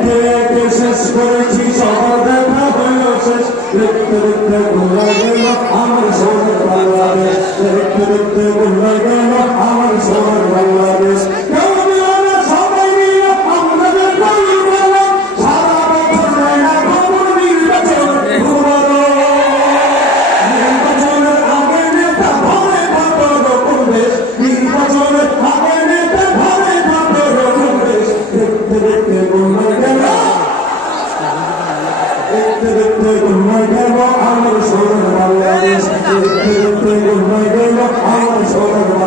একে একে শেষ করেছি সবার দেখা হইল শেষ লিখতে লিখতে ভুলা গেল আমার সোনার বাংলাদেশ লিখতে লিখতে ভুলা গেল আমার সোনার বাংলাদেশ Thank you. আমার সোনার বাংলাদেশ। আমার সোনার